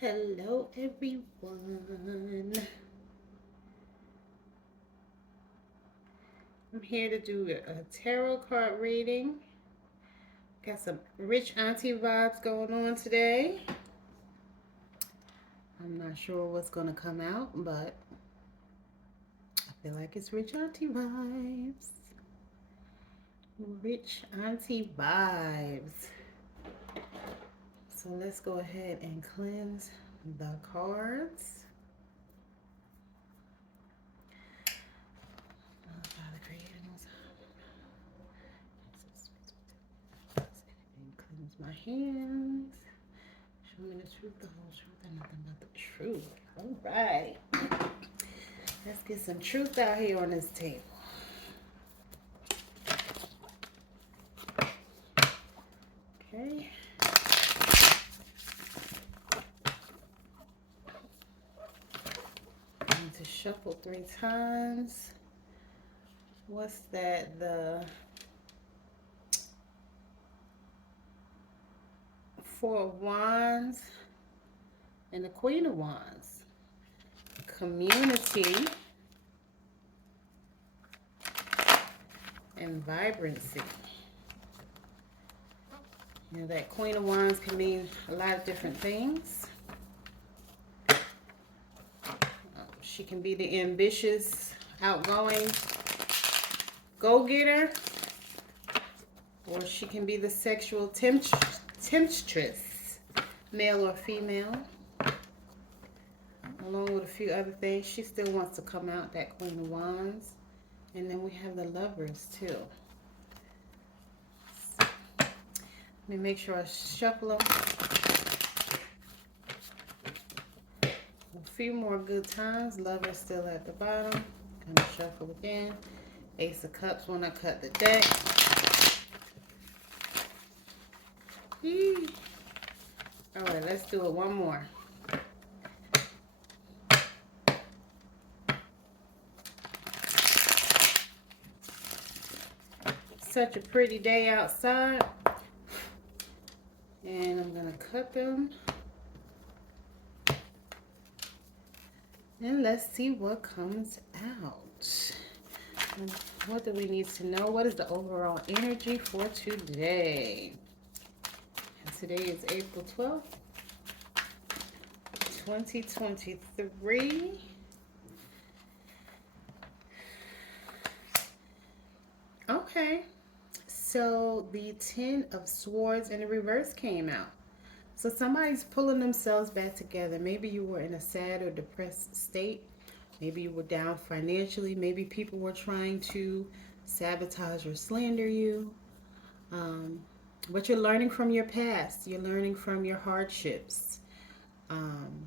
Hello, everyone. I'm here to do a tarot card reading. Got some rich auntie vibes going on today. I'm not sure what's going to come out, but I feel like it's rich auntie vibes. Rich auntie vibes. So let's go ahead and cleanse the cards. Oh, Father, Creator, Most High. And cleanse my hands. Show me the truth, the whole truth, and nothing but the truth. All right. Let's get some truth out here on this table. Okay. I need to shuffle 3 times. What's that? The Four of Wands and the Queen of Wands. Community and vibrancy. You know, that Queen of Wands can mean a lot of different things. She can be the ambitious, outgoing go-getter, or she can be the sexual temptress, male or female, along with a few other things. She still wants to come out, that Queen of Wands. And then we have the Lovers, too. Let me make sure I shuffle them a few more good times. Lovers still at the bottom. Gonna shuffle again. Ace of Cups when I cut the deck. All right, let's do it one more. Such a pretty day outside. And I'm gonna cut them. And let's see what comes out. And what do we need to know? What is the overall energy for today? And today is April 12th, 2023. Okay. So the Ten of Swords in the reverse came out. So somebody's pulling themselves back together. Maybe you were in a sad or depressed state. Maybe you were down financially. Maybe people were trying to sabotage or slander you. But you're learning from your past. You're learning from your hardships.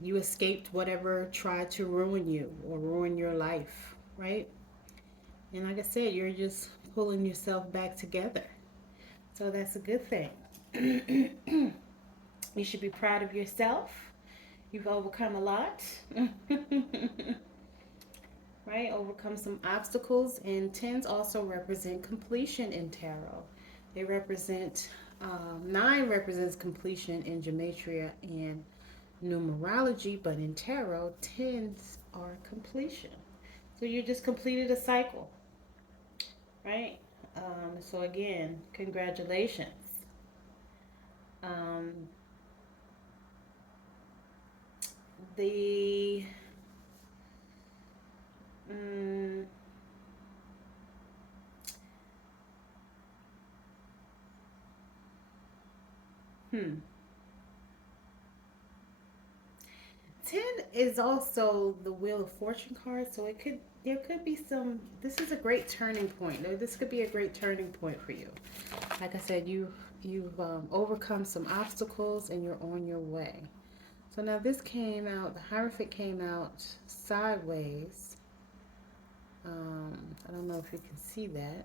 You escaped whatever tried to ruin you or ruin your life, right? And like I said, you're just pulling yourself back together. So that's a good thing. You should be proud of yourself. You've overcome a lot. Right? Overcome some obstacles. And tens also represent completion in tarot. They represent, 9 represents completion in gematria and numerology, but in tarot, tens are completion. So you just completed a cycle, right? So again, congratulations. Um, the mm, hmm 10 is also the Wheel of Fortune card, so there could be some. This is a great turning point. Or this could be a great turning point for you. Like I said, you've overcome some obstacles and you're on your way. So now this came out. The Hierophant came out sideways. I don't know if you can see that.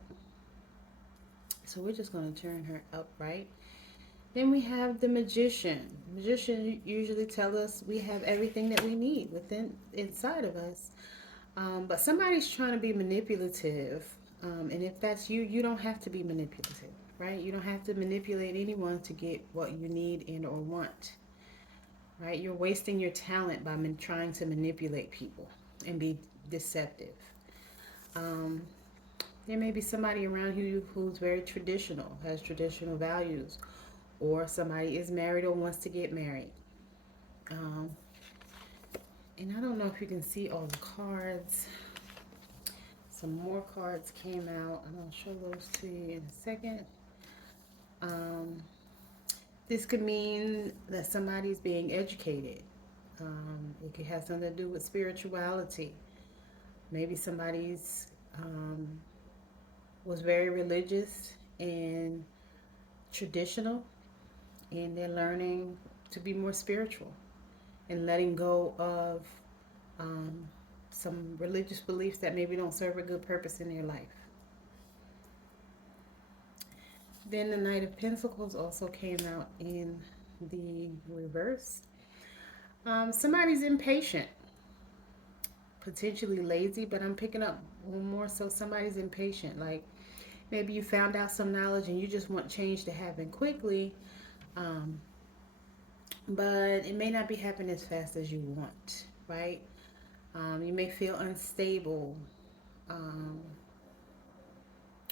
So we're just going to turn her upright. Then we have the Magician. Magician usually tell us we have everything that we need within inside of us. But somebody's trying to be manipulative. And if that's you, you don't have to be manipulative, right? You don't have to manipulate anyone to get what you need and or want. right? You're wasting your talent by trying to manipulate people and be deceptive. Um, there may be somebody around you who's very traditional, has traditional values, or somebody is married or wants to get married. Um, and I don't know if you can see all the cards. Some more cards came out. I'm going to show those to you in a second. Um, this could mean that somebody's being educated. It could have something to do with spirituality. Maybe somebody's was very religious and traditional, and they're learning to be more spiritual and letting go of um, some religious beliefs that maybe don't serve a good purpose in their life. Then the Knight of Pentacles also came out in the reverse. Somebody's impatient, potentially lazy, but I'm picking up one more so somebody's impatient. Like maybe you found out some knowledge and you just want change to happen quickly, um, but it may not be happening as fast as you want, right? You may feel unstable, um,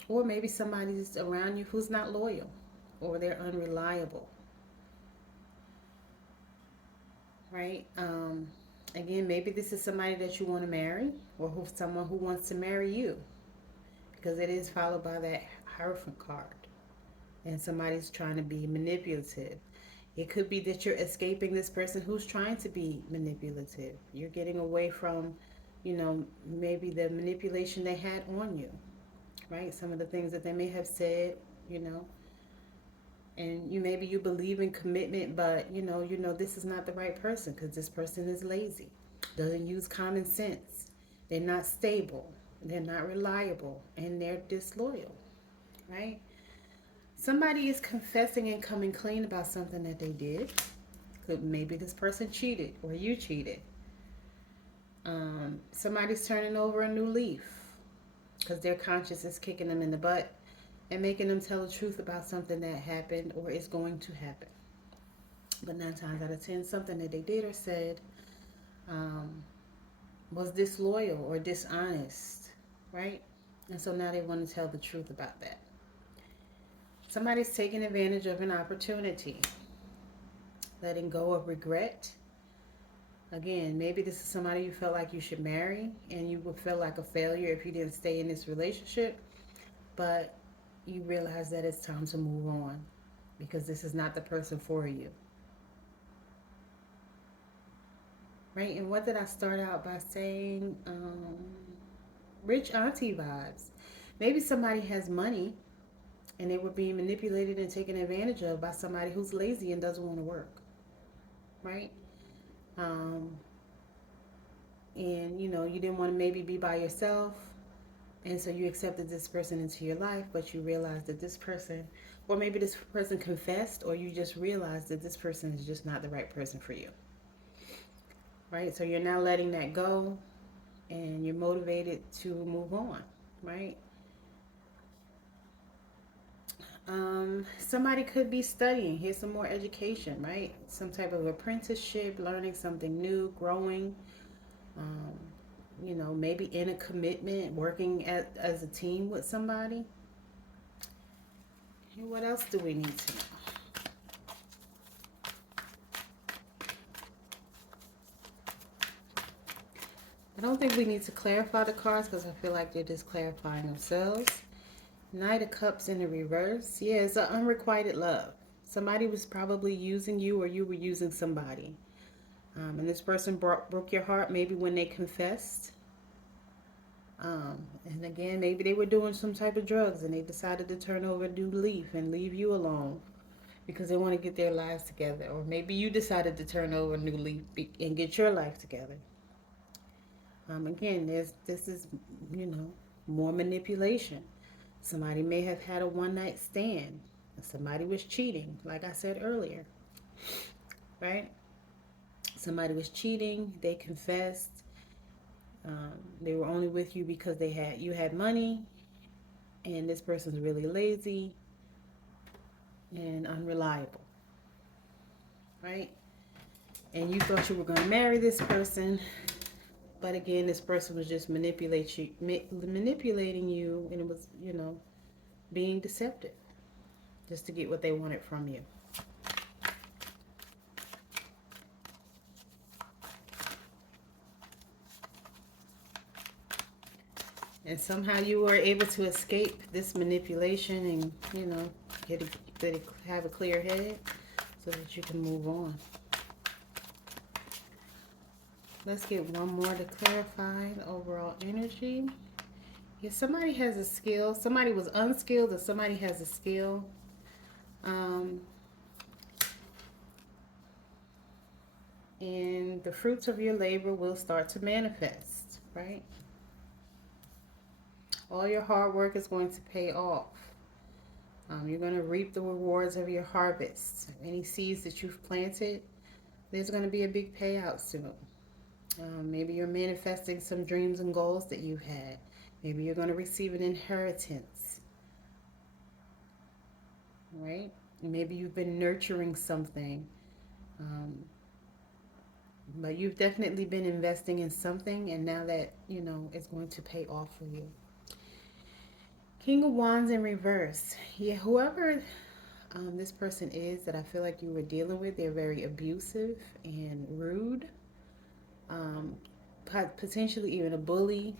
or maybe somebody's around you who's not loyal or they're unreliable, right? Again, maybe this is somebody that you want to marry or someone who wants to marry you because it is followed by that Hierophant card and somebody's trying to be manipulative. It could be that you're escaping this person who's trying to be manipulative. You're getting away from, maybe the manipulation they had on you, right? Some of the things that they may have said, you know, and maybe you believe in commitment, but this is not the right person because this person is lazy, doesn't use common sense, they're not stable, they're not reliable, and they're disloyal, right? Somebody is confessing and coming clean about something that they did. Could maybe this person cheated or you cheated. Somebody's turning over a new leaf because their conscience is kicking them in the butt and making them tell the truth about something that happened or is going to happen. But 9 times out of 10, something that they did or said um, was disloyal or dishonest, right? And so now they want to tell the truth about that. Somebody's taking advantage of an opportunity, letting go of regret. Again, maybe this is somebody you felt like you should marry and you would feel like a failure if you didn't stay in this relationship, but you realize that it's time to move on because this is not the person for you. Right? And what did I start out by saying? Rich auntie vibes. Maybe somebody has money and they were being manipulated and taken advantage of by somebody who's lazy and doesn't want to work. Right? Um, and you didn't want to maybe be by yourself. And so you accepted this person into your life, but you realized that this person, or maybe this person confessed, or you just realized that this person is just not the right person for you. Right? So you're now letting that go and you're motivated to move on. Right? Somebody could be studying. Here's some more education, right? Some type of apprenticeship, learning something new, growing. Um, maybe in a commitment, working as a team with somebody. And what else do we need to know? I don't think we need to clarify the cards because I feel like they're just clarifying themselves. Knight of Cups in the reverse. Yeah, it's an unrequited love. Somebody was probably using you or you were using somebody. And this person broke your heart maybe when they confessed. And again, maybe they were doing some type of drugs and they decided to turn over a new leaf and leave you alone because they want to get their lives together. Or maybe you decided to turn over a new leaf and get your life together. Again, this is, more manipulation. Somebody may have had a one night stand. Somebody was cheating, like I said earlier, right? Somebody was cheating. They confessed. They were only with you because you had money, and this person's really lazy and unreliable, right? and you thought you were going to marry this person, but again, this person was just manipulating you, and it was, being deceptive just to get what they wanted from you. And somehow you were able to escape this manipulation and, have a clear head so that you can move on. Let's get one more to clarify the overall energy. Yeah, somebody has a skill. Somebody was unskilled, or somebody has a skill. And the fruits of your labor will start to manifest, right? All your hard work is going to pay off. You're going to reap the rewards of your harvest. Any seeds that you've planted, there's going to be a big payout soon. Maybe you're manifesting some dreams and goals that you had. Maybe you're going to receive an inheritance, right? Maybe you've been nurturing something, but you've definitely been investing in something, and now that, it's going to pay off for you. King of Wands in reverse. Yeah, whoever this person is that I feel like you were dealing with, they're very abusive and rude. Potentially even a bully,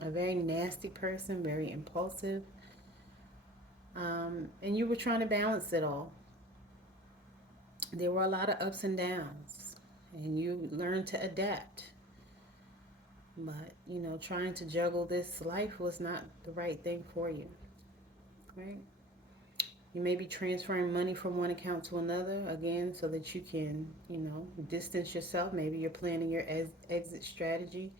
a very nasty person, very impulsive. And you were trying to balance it all. There were a lot of ups and downs, and you learned to adapt. But, trying to juggle this life was not the right thing for you, right? You may be transferring money from one account to another, again, so that you can, distance yourself. Maybe you're planning your exit strategy.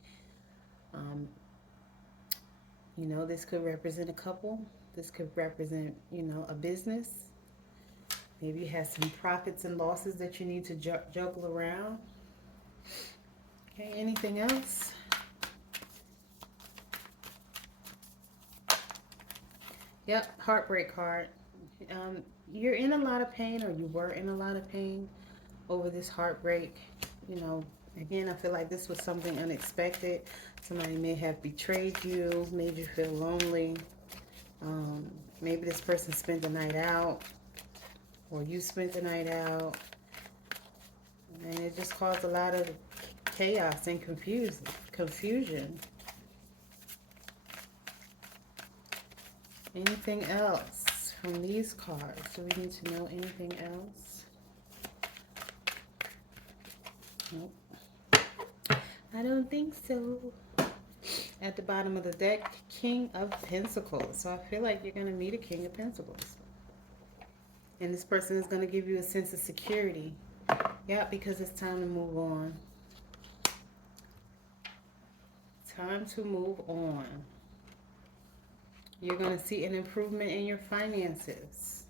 This could represent a couple. This could represent, a business. Maybe you have some profits and losses that you need to juggle around. Okay, anything else? Yep, heartbreak card. You're in a lot of pain, or you were in a lot of pain over this heartbreak. Again, I feel like this was something unexpected. Somebody may have betrayed you, made you feel lonely. Maybe this person spent the night out, or you spent the night out. And it just caused a lot of chaos and confusion. Anything else from these cards? Do we need to know anything else? Nope. I don't think so. At the bottom of the deck, King of Pentacles. So I feel like you're going to meet a King of Pentacles. And this person is going to give you a sense of security. Yeah, because it's time to move on. Time to move on. You're going to see an improvement in your finances.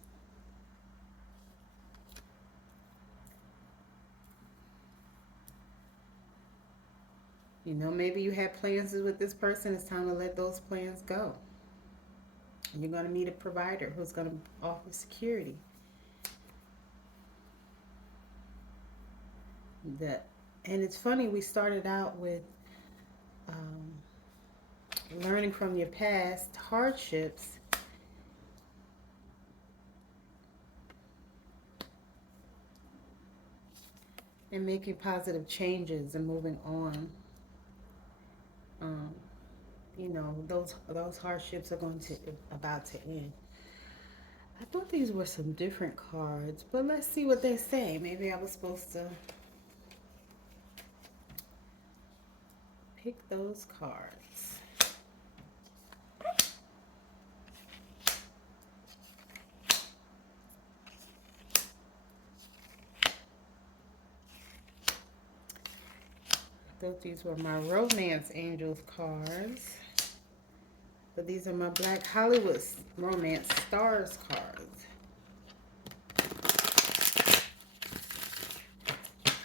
Maybe you had plans with this person. It's time to let those plans go. You're going to meet a provider who's going to offer security. And it's funny, we started out with learning from your past hardships. And making positive changes and moving on. Those hardships are about to end. I thought these were some different cards, but let's see what they say. Maybe I was supposed to pick those cards. I thought these were my Romance Angels cards. But these are my Black Hollywood Romance Stars cards.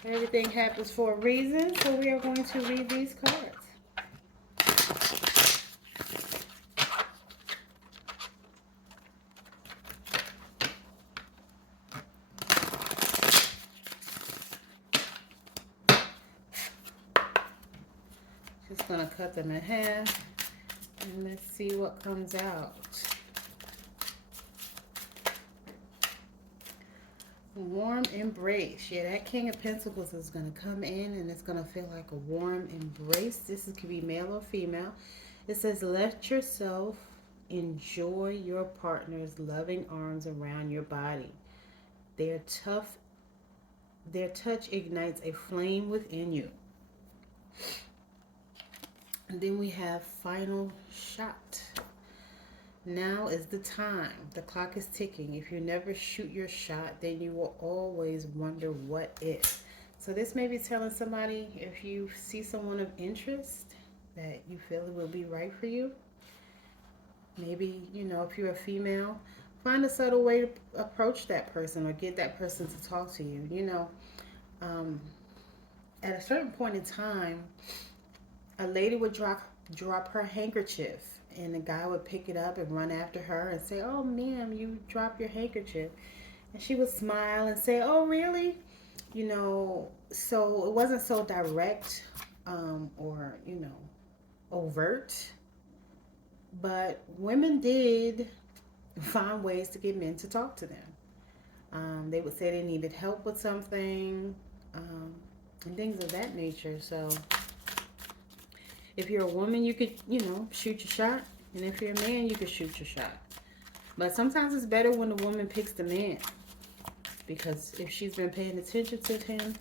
Everything happens for a reason, so we are going to read these cards. Just gonna cut them in half and let's see what comes out. Warm embrace. Yeah, that King of Pentacles is going to come in and it's going to feel like a warm embrace. Could be male or female. It says, let yourself enjoy your partner's loving arms around your body. Their touch ignites a flame within you. And then we have final shot. Now is the time. The clock is ticking. If you never shoot your shot, then you will always wonder what if. So this may be telling somebody, if you see someone of interest that you feel it will be right for you. Maybe, if you're a female, find a subtle way to approach that person or get that person to talk to you. At a certain point in time, a lady would drop her handkerchief and the guy would pick it up and run after her and say, oh, ma'am, you dropped your handkerchief. And she would smile and say, oh, really? So it wasn't so direct or, overt. But women did find ways to get men to talk to them. They would say they needed help with something and things of that nature. So if you're a woman, you could, shoot your shot. And if you're a man, you could shoot your shot. But sometimes it's better when the woman picks the man. Because if she's been paying attention to him,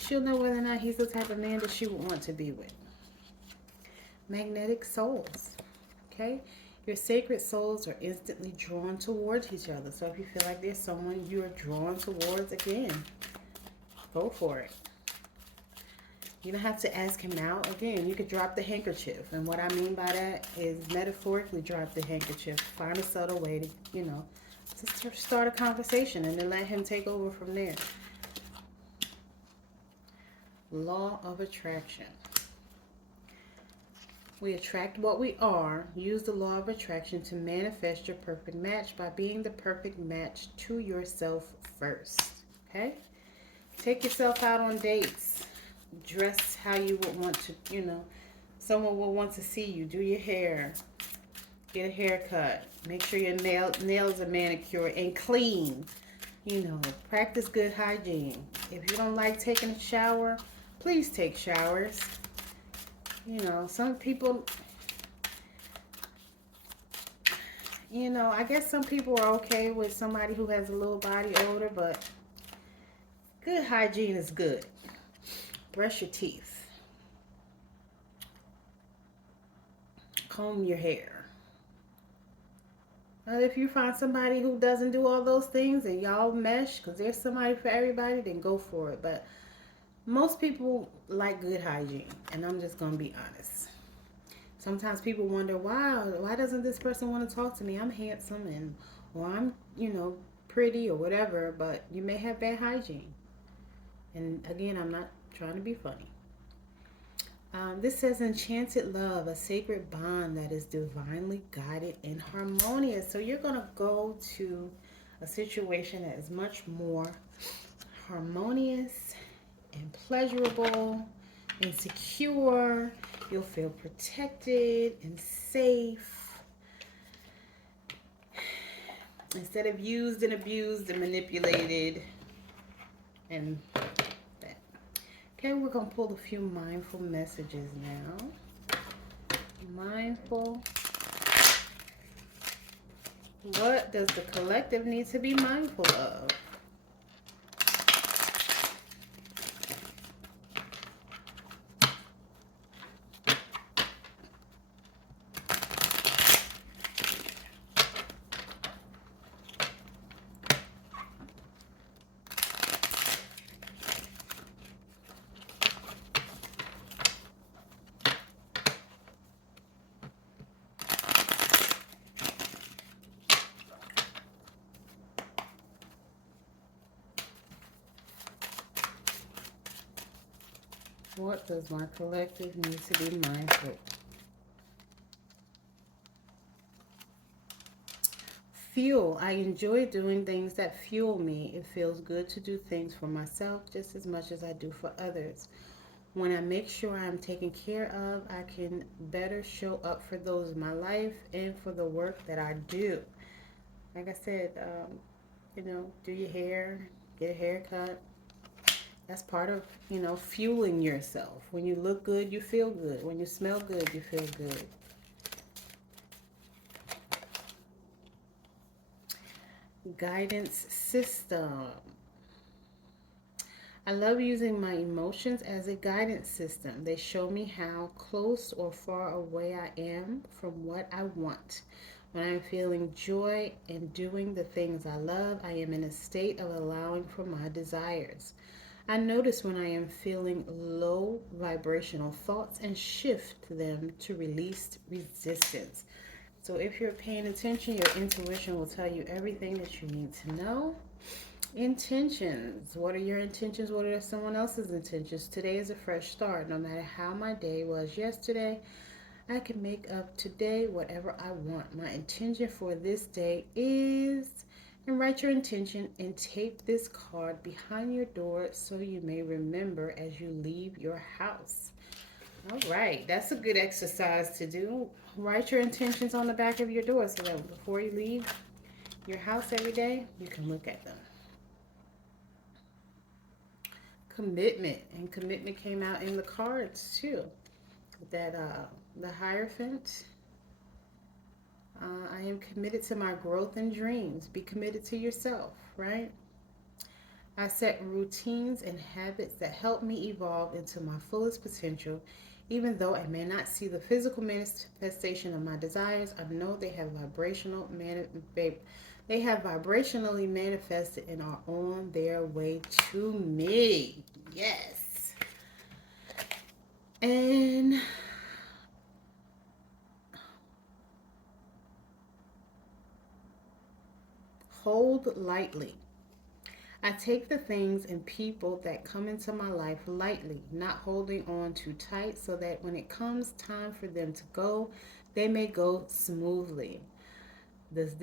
she'll know whether or not he's the type of man that she would want to be with. Magnetic souls. Okay? Your sacred souls are instantly drawn towards each other. So if you feel like there's someone you are drawn towards, again, go for it. You don't have to ask him out. Again, you could drop the handkerchief. And what I mean by that is metaphorically drop the handkerchief. Find a subtle way to, to start a conversation and then let him take over from there. Law of attraction. We attract what we are. Use the law of attraction to manifest your perfect match by being the perfect match to yourself first. Okay? Take yourself out on dates. Dress how you would want to, someone will want to see you. Do your hair. Get a haircut. Make sure your nails are manicured and clean. Practice good hygiene. If you don't like taking a shower, please take showers. Some people, I guess some people are okay with somebody who has a little body odor, but good hygiene is good. Brush your teeth. Comb your hair. But if you find somebody who doesn't do all those things and y'all mesh, because there's somebody for everybody, then go for it. But most people like good hygiene, and I'm just going to be honest. Sometimes people wonder, why doesn't this person want to talk to me? I'm handsome or I'm, pretty or whatever, but you may have bad hygiene. And again, I'm not trying to be funny. This says enchanted love, a sacred bond that is divinely guided and harmonious. So you're going to go to a situation that is much more harmonious and pleasurable and secure. You'll feel protected and safe instead of used and abused and manipulated and that. Okay, we're going to pull a few mindful messages now. Mindful. What does the collective need to be mindful of? What does my collective need to be mindful? Fuel. I enjoy doing things that fuel me. It feels good to do things for myself just as much as I do for others. When I make sure I'm taken care of, I can better show up for those in my life and for the work that I do. Like I said, do your hair, get a haircut. That's part of, fueling yourself. When you look good, you feel good. When you smell good, you feel good. Guidance system. I love using my emotions as a guidance system. They show me how close or far away I am from what I want. When I'm feeling joy and doing the things I love, I am in a state of allowing for my desires. I notice when I am feeling low vibrational thoughts and shift them to released resistance. So if you're paying attention, your intuition will tell you everything that you need to know. Intentions. What are your intentions? What are someone else's intentions? Today is a fresh start. No matter how my day was yesterday, I can make up today whatever I want. My intention for this day is, and write your intention and tape this card behind your door so you may remember as you leave your house. All right, that's a good exercise to do. Write your intentions on the back of your door so that before you leave your house every day, you can look at them. Commitment, and commitment came out in the cards too. That the Hierophant. I am committed to my growth and dreams. Be committed to yourself, right? I set routines and habits that help me evolve into my fullest potential. Even though I may not see the physical manifestation of my desires, I know they have vibrationally manifested and are on their way to me. Yes. And hold lightly. I take the things and people that come into my life lightly, not holding on too tight so that when it comes time for them to go, they may go smoothly. This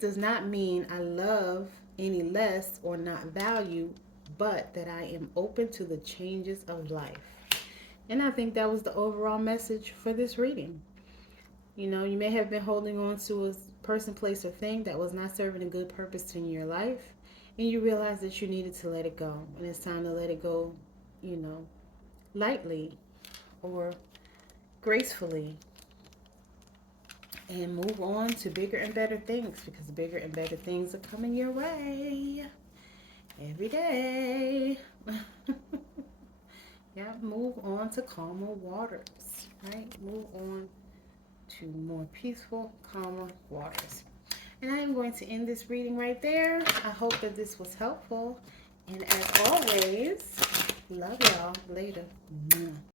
does not mean I love any less or not value, but that I am open to the changes of life. And I think that was the overall message for this reading. You may have been holding on to a person, place, or thing that was not serving a good purpose in your life, and you realize that you needed to let it go. And it's time to let it go, you know, lightly or gracefully, and move on to bigger and better things, because bigger and better things are coming your way every day. Yeah, move on to calmer waters, right? Move on to more peaceful, calmer waters. And I am going to end this reading right there. I hope that this was helpful. And as always, love y'all. Later.